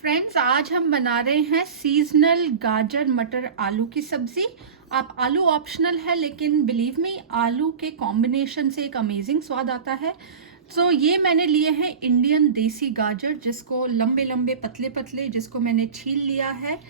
Friends, आज हम बना रहे हैं सीजनल गाजर मटर आलू की सब्जी। आप आलू ऑप्शनल है, लेकिन बिलीव मी आलू के कॉम्बिनेशन से एक अमेजिंग स्वाद आता है। ये मैंने लिए हैं इंडियन देसी गाजर, जिसको लंबे लंबे पतले पतले, जिसको मैंने छील लिया है।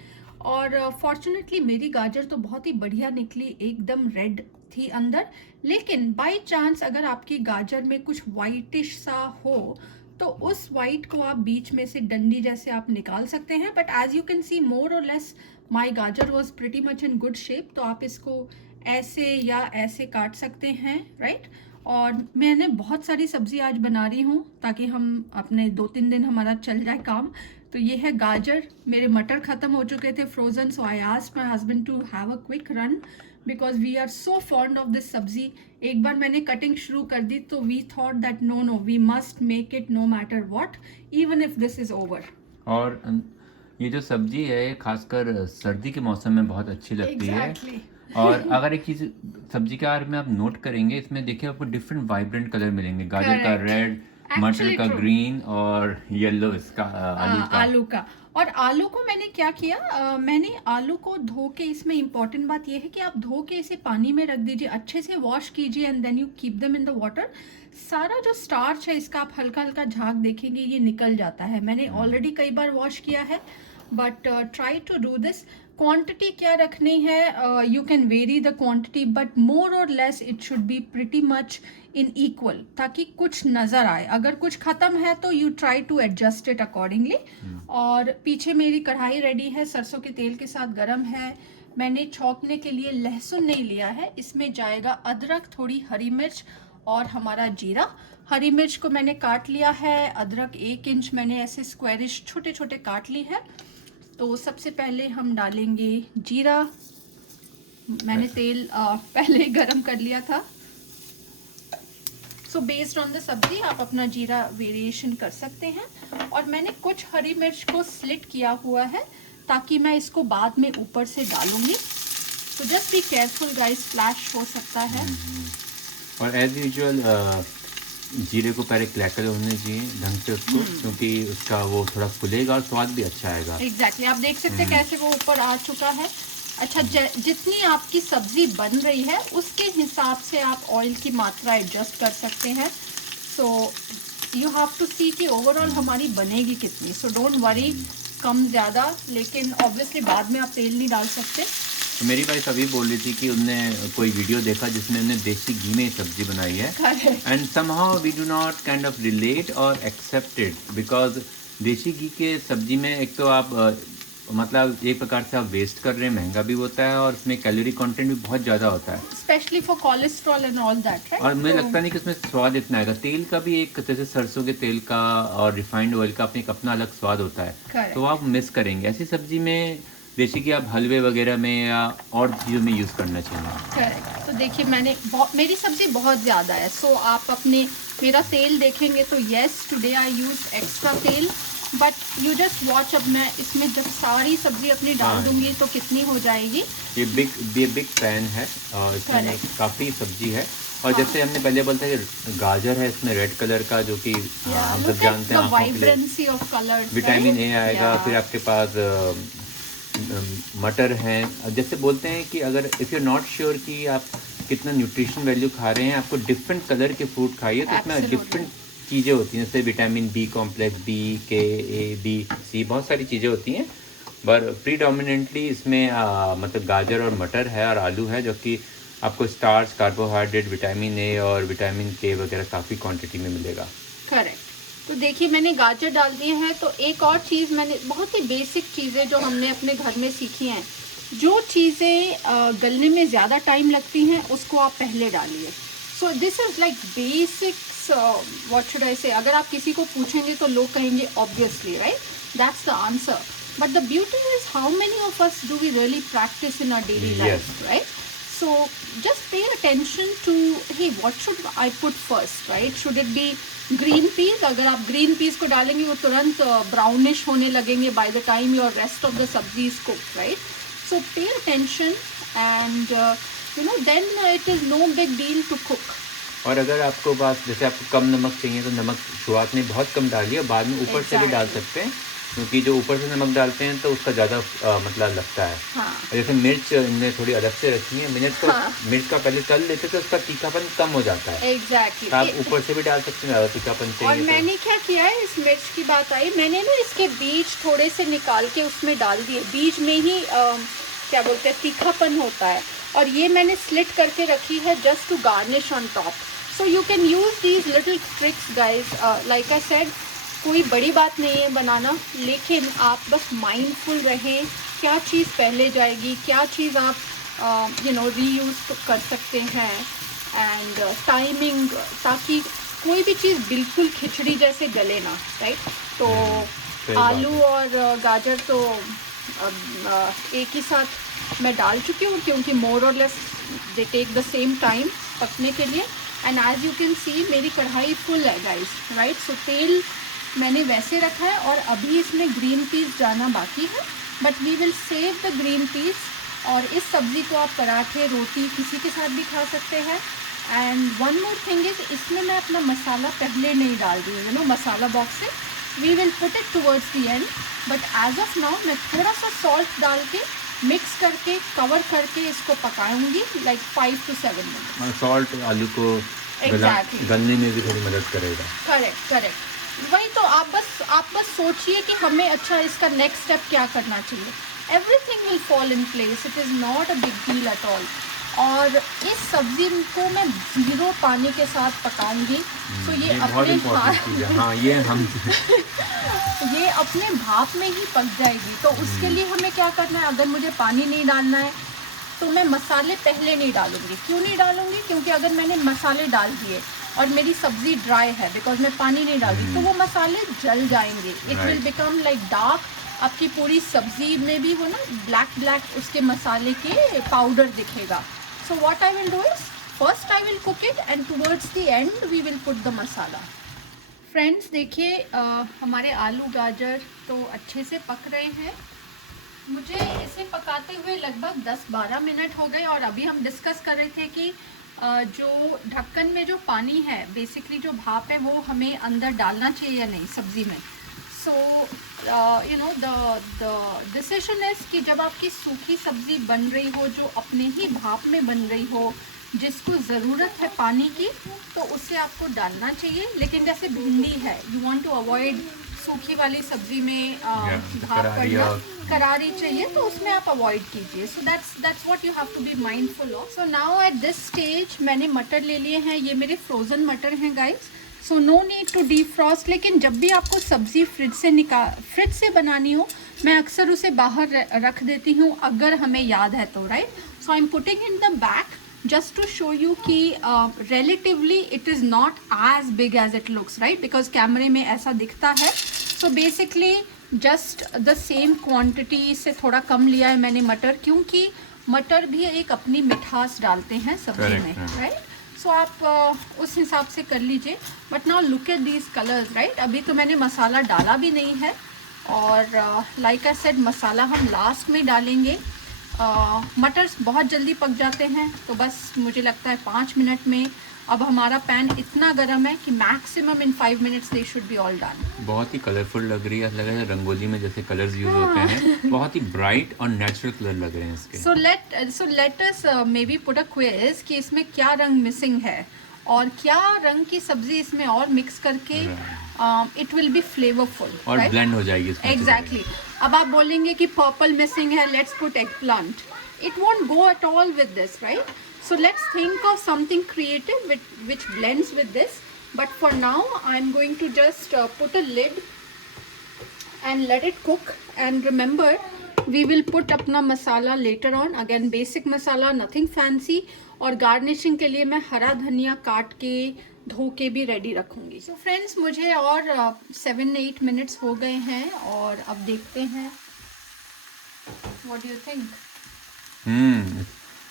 और फॉर्चुनेटली मेरी गाजर तो बहुत ही बढ़िया निकली, एकदम रेड थी अंदर। लेकिन बाय चांस अगर आपकी गाजर में कुछ वाइटिश सा हो तो उस वाइट को आप बीच में से डंडी जैसे आप निकाल सकते हैं। But as you can see more और लेस माई गाजर was pretty much in good shape. तो आप इसको ऐसे या ऐसे काट सकते हैं, राइट। और मैंने बहुत सारी सब्जी आज बना रही हूँ ताकि हम अपने 2-3 दिन हमारा चल जाए काम। तो ये है गाजर। मेरे मटर ख़त्म हो चुके थे frozen, so I asked my husband to have a quick run because we are so fond of this सब्जी। एक बार मैंने कटिंग शुरू कर दी तो we thought that no we must make it no matter what, even if this is over. और ये जो सब्जी है ये खासकर सर्दी के मौसम में बहुत अच्छी लगती एग्जैक्टली है। और अगर एक चीज़ सब्जी के बारे में आप नोट करेंगे, इसमें देखिए आपको डिफरेंट वाइब्रेंट कलर मिलेंगे। गाजर का करेक्ट, रेड, मटर एक्चुअली का ट्रू। ग्रीन और येलो इसका आलू का। आलू का। और आलू को मैंने क्या किया, मैंने आलू को धो के, इसमें इंपॉर्टेंट बात यह है कि आप धो के इसे पानी में रख दीजिए, अच्छे से वॉश कीजिए and then you keep them in the water. सारा जो स्टार्च है इसका आप हल्का हल्का झाग देखेंगे ये निकल जाता है। मैंने ऑलरेडी कई बार वॉश किया है, but try to do this. Quantity क्या रखनी है, you can vary the quantity, but more और less it should be pretty much in equal, ताकि कुछ नज़र आए। अगर कुछ ख़त्म है तो you try to adjust it accordingly. और पीछे मेरी कढ़ाई रेडी है, सरसों के तेल के साथ गरम है। मैंने छौंकने के लिए लहसुन नहीं लिया है, इसमें जाएगा अदरक, थोड़ी हरी मिर्च और हमारा जीरा। हरी मिर्च को मैंने काट लिया है, अदरक 1 इंच मैंने ऐसे स्क्वायरिश छोटे छोटे काट ली है। तो सबसे पहले हम डालेंगे जीरा। मैंने तेल पहले ही गरम कर लिया था। सो बेस्ड ऑन द सब्जी आप अपना जीरा वेरिएशन कर सकते हैं। और मैंने कुछ हरी मिर्च को स्लिट किया हुआ है ताकि मैं इसको बाद में ऊपर से डालूंगी। तो just be careful guys, flash हो सकता है। और एज यूजुअल जीरे को पहले क्रैकल होने चाहिए ढंग से उसको, क्योंकि उसका वो थोड़ा फूलेगा और स्वाद भी अच्छा आएगा। एग्जैक्टली आप देख सकते हैं कैसे वो ऊपर आ चुका है। अच्छा, जितनी आपकी सब्जी बन रही है उसके हिसाब से आप ऑयल की मात्रा एडजस्ट कर सकते हैं। सो यू हैव टू सी कि ओवरऑल हमारी बनेगी कितनी। सो डोंट वरी कम ज़्यादा, लेकिन ऑब्वियसली बाद में आप तेल नहीं डाल सकते। तो मेरी वाइफ अभी बोल रही थी कि उनने कोई वीडियो देखा जिसमें उन्होंने देसी घी में सब्जी बनाई है, and somehow we do not kind of relate और एक्सेप्ट इट, बिकॉज देसी घी के सब्जी में एक तो आप मतलब एक प्रकार से आप वेस्ट कर रहे हैं, महंगा भी होता है और उसमें कैलोरी कंटेंट भी बहुत ज़्यादा होता है, specially for cholesterol and all that, right. और मुझे लगता नहीं कि उसमें स्वाद इतना आएगा। तेल का भी एक, जैसे सरसों के तेल का और रिफाइंड ऑयल का अपने एक अपना अलग स्वाद होता है, Correct. तो आप मिस करेंगे। ऐसी सब्जी में देसी घी आप हलवे वगैरह में या और चीज़ों में यूज़ करना चाहिए। करेक्ट। तो देखिए मेरी सब्जी बहुत ज़्यादा है, सो आप अपने मेरा तेल देखेंगे तो yes today I use extra तेल, बट यू जस्ट वॉच। अब मैं इसमें जब सारी सब्जी अपनी डाल दूंगी तो कितनी हो जाएगी। ये बिग पैन है और इसमें काफ़ी सब्जी है। और जैसे हमने पहले बोला था कि गाजर है इसमें रेड कलर का, जो कि हम सब जानते हैं vibrancy of colours, vitamin A आएगा। फिर आपके पास मटर हैं। जैसे बोलते हैं कि अगर इफ़ यू नॉट श्योर कि आप कितना न्यूट्रिशन वैल्यू खा रहे हैं, आपको डिफरेंट कलर के फूड खाइए, तो इसमें डिफरेंट चीज़ें होती हैं, जैसे विटामिन बी कॉम्प्लेक्स, बी, के, ए, बी, सी, बहुत सारी चीज़ें होती हैं। पर प्रीडोमिनेंटली इसमें मतलब गाजर और मटर है और आलू है, जो कि आपको स्टार्च, कार्बोहाइड्रेट, विटामिन ए और विटामिन के वगैरह काफ़ी क्वांटिटी में मिलेगा। करेक्ट। तो देखिए मैंने गाजर डाल दिए हैं। तो एक और चीज़ मैंने, बहुत ही बेसिक चीज़ें जो हमने अपने घर में सीखी हैं, जो चीज़ें गलने में ज़्यादा टाइम लगती हैं उसको आप पहले डालिए। So this is like basics, what should I say. अगर आप किसी को पूछेंगे तो लोग कहेंगे obviously, right, that's the answer. But the beauty is how many of us do we really practice in our daily life, right. So just pay attention to, hey, what should I put first, right? Should it be green peas? अगर आप green peas को डालेंगे वो तुरंत brownish होने लगेंगे by the time your rest of the sabzi is cooked, right? So pay attention and then it is no big deal to cook. और अगर आपको बात, जैसे आपको कम नमक चाहिए तो नमक शुरुआत में बहुत कम डालिए, बाद में ऊपर से भी डाल सकते हैं। क्योंकि जो ऊपर से नमक डालते हैं तो उसका ज़्यादा मतलब लगता है। हाँ और जैसे मिर्च इनने थोड़ी अलग से रखी है, मिर्च का पहले तल लेते तो उसका तीखापन कम हो जाता है। एग्जैक्टली तो आप ऊपर से भी डाल सकते हैं, ज़्यादा तीखापन और चाहिए तो। मैंने क्या किया है, इस मिर्च की बात आई, मैंने ना इसके बीज थोड़े से निकाल के उसमें डाल दिए। बीज में ही क्या बोलते हैं, तीखापन होता है। और ये मैंने स्लिट करके रखी है just to garnish on top. So you can use these little tricks guys. Like I said, कोई बड़ी बात नहीं है बनाना, लेकिन आप बस माइंडफुल रहें क्या चीज़ पहले जाएगी, क्या चीज़ आप रीयूज़ कर सकते हैं, एंड टाइमिंग, ताकि कोई भी चीज़ बिल्कुल खिचड़ी जैसे गले ना, राइट। तो सही बात आलू है। और गाजर तो एक ही साथ मैं डाल चुकी हूँ, क्योंकि मोर और less they take the same time पकने के लिए। And as you can see मेरी कढ़ाई फुल है गाइस, राइट। सो तेल मैंने वैसे रखा है और अभी इसमें ग्रीन पीस जाना बाकी है, but we will save the green peas. और इस सब्ज़ी को आप पराठे, रोटी किसी के साथ भी खा सकते हैं। And one more thing is, इसमें मैं अपना मसाला पहले नहीं डाल रही हूँ, मसाला बॉक्स से we will put it towards the end. But as of now मैं थोड़ा सा सॉल्ट डाल के मिक्स करके कवर करके इसको पकाऊंगी लाइक 5 to 7 मिनट। सॉल्ट आलू को Exactly. गलने में भी थोड़ी मदद करेगा। करेक्ट करेक्ट, वही तो। आप बस सोचिए कि हमें अच्छा इसका नेक्स्ट स्टेप क्या करना चाहिए। Everything will fall in place, it is not a big deal at all. और इस सब्ज़ी को मैं 0 पानी के साथ पकाऊंगी। तो ये बहुत अपने इम्पोर्टेंट चीज़ है। हाँ, ये हम ये अपने भाप में ही पक जाएगी। तो उसके लिए हमें क्या करना है, अगर मुझे पानी नहीं डालना है तो मैं मसाले पहले नहीं डालूंगी। क्यों नहीं डालूंगी, क्योंकि अगर मैंने मसाले डाल दिए और मेरी सब्ज़ी ड्राई है बिकॉज मैं पानी नहीं डाल रही, तो वो मसाले जल जाएंगे। It will Right. Become like dark. आपकी पूरी सब्ज़ी में भी वो ना ब्लैक उसके मसाले के पाउडर दिखेगा। So what I will do is, first I will cook it and towards the end we will put the masala. Friends देखिए, हमारे आलू गाजर तो अच्छे से पक रहे हैं। मुझे इसे पकाते हुए लगभग 10-12 मिनट हो गए। और अभी हम डिस्कस कर रहे थे कि जो ढक्कन में जो पानी है, बेसिकली जो भाप है, वो हमें अंदर डालना चाहिए या नहीं सब्ज़ी में। सो द डिसीजन इज़ कि जब आपकी सूखी सब्ज़ी बन रही हो, जो अपने ही भाप में बन रही हो, जिसको ज़रूरत है पानी की, तो उसे आपको डालना चाहिए। लेकिन जैसे भिंडी है, यू वांट टू अवॉइड सूखी वाली सब्ज़ी में भाप करना, करारी चाहिए, तो उसमें आप अवॉइड कीजिए। So that's what you have to be mindful of. So now at this stage मैंने मटर ले लिए हैं। ये मेरे फ्रोज़न मटर हैं guys. So no need to defrost. लेकिन जब भी आपको सब्ज़ी फ्रिज से बनानी हो, मैं अक्सर उसे बाहर रख देती हूँ, अगर हमें याद है तो, right. So I am putting in the back just to show you कि relatively it is not as big as it looks, right, because कैमरे में ऐसा दिखता है। so basically just the same quantity से थोड़ा कम लिया है मैंने मटर, क्योंकि मटर भी एक अपनी मिठास डालते हैं सब्जी में, राइट। सो आप उस हिसाब से कर लीजिए। But now look at these colours, right. अभी तो मैंने मसाला डाला भी नहीं है, और लाइक आई सेड मसाला हम लास्ट में डालेंगे। मटर्स बहुत जल्दी पक जाते हैं, तो बस मुझे लगता है 5 मिनट में। अब हमारा पैन इतना गर्म है कि maximum in 5 minutes they should be all done. बहुत ही कलरफुल लग रही है, लग रहा है रंगोली में जैसे कलर्स यूज होते हैं। बहुत ही ब्राइट और नेचुरल कलर लग रहे हैं इसके। So let us may be put a quiz कि इसमें क्या रंग मिसिंग है और क्या रंग की सब्जी इसमें और मिक्स करके इट विल बी फ्लेवरफुल और ब्लेंड हो जाएगी एग्जैक्टली। अब आप बोलेंगे कि पर्पल मिसिंग है, let's put eggplant. It won't go at all with this, right. So let's think of something creative which blends with this. But for now I'm going to just put a lid and let it cook. And remember, we will put अपना मसाला later on. Again basic masala, nothing fancy. और garnishing के लिए मैं हरा धनिया काट के धो के भी रेडी रखूँगी। सो फ्रेंड्स, मुझे और 7-8 मिनट्स हो गए हैं, और अब देखते हैं व्हाट डू यू थिंक।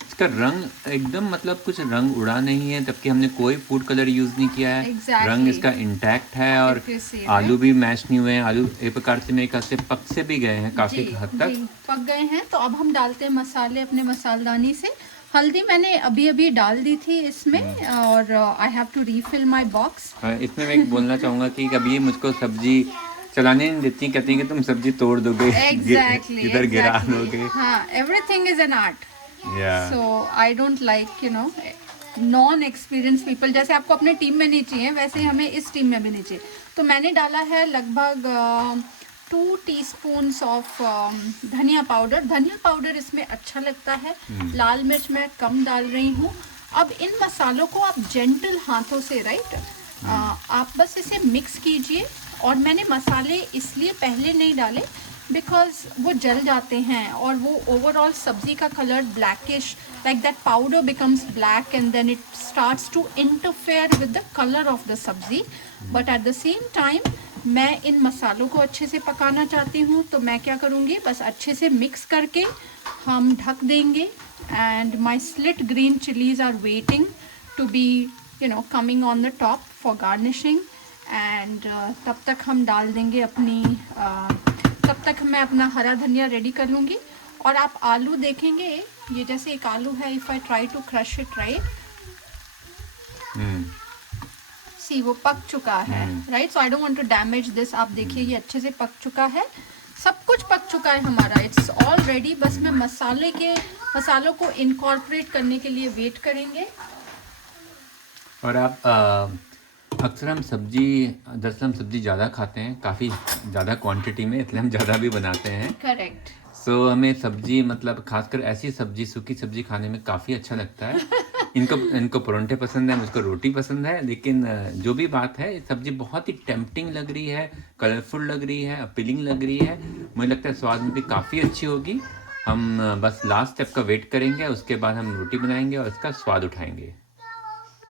इसका रंग एकदम मतलब कुछ रंग उड़ा नहीं है, जबकि हमने कोई फूड कलर यूज नहीं किया है। Exactly. रंग इसका इंटैक्ट है, और आलू भी मैश नहीं हुए हैं। आलू एक प्रकार से मेरे ख्याल से पक से भी गए हैं काफी हद तक, पक गए हैं। तो अब हम डालते हैं मसाले अपने मसालदानी से। हल्दी मैंने अभी डाल दी थी इसमें, और I have to refill my box. इसमें मैं एक बोलना चाहूँगा कि कभी मुझको सब्जी चलाने नहीं देती, कहती हैं कि तुम सब्जी तोड़ दोगे, एग्जैक्टली इधर गिरा दोगे। हाँ, एवरीथिंग इज एन आर्ट। या so I don't like non experience people. जैसे आपको अपने टीम में नहीं चाहिए, वैसे ही हमें इस टीम में भी नहीं चाहिए। तो मैंने डाला है लगभग 2 टीस्पून्स ऑफ धनिया पाउडर। धनिया पाउडर इसमें अच्छा लगता है। लाल मिर्च मैं कम डाल रही हूँ। अब इन मसालों को आप जेंटल हाथों से आप बस इसे मिक्स कीजिए। और मैंने मसाले इसलिए पहले नहीं डाले बिकॉज वो जल जाते हैं और वो ओवरऑल सब्जी का colour blackish, like that powder becomes black and then it starts to interfere with the colour of the सब्जी। But at the same time मैं इन मसालों को अच्छे से पकाना चाहती हूँ, तो मैं क्या करूँगी, बस अच्छे से मिक्स करके हम ढक देंगे। And my slit green chillies are waiting to be coming on the top for garnishing. एंड तब तक हम डाल देंगे तब तक मैं अपना हरा धनिया रेडी कर लूँगी। और आप आलू देखेंगे, ये जैसे एक आलू है, if I try to crush it right, see वो पक चुका है right. So I don't want to damage this. आप देखिए ये अच्छे से पक चुका है, सब कुछ पक चुका है हमारा, इट्स ऑल रेडी। बस मैं मसालों को इनकॉर्पोरेट करने के लिए वेट करेंगे। और आप अक्सर हम दरअसल हम सब्जी ज़्यादा खाते हैं, काफ़ी ज़्यादा क्वांटिटी में, इसलिए हम ज़्यादा भी बनाते हैं। करेक्ट। सो हमें सब्जी, मतलब खासकर ऐसी सब्जी, सूखी सब्जी खाने में काफ़ी अच्छा लगता है। इनको परोंठे पसंद है, मुझको रोटी पसंद है। लेकिन जो भी बात है, सब्जी बहुत ही टेम्पटिंग लग रही है, कलरफुल लग रही है, अपीलिंग लग रही है। मुझे लगता है स्वाद में भी काफ़ी अच्छी होगी। हम बस लास्ट स्टेप का वेट करेंगे, उसके बाद हम रोटी बनाएंगे और इसका स्वाद उठाएंगे।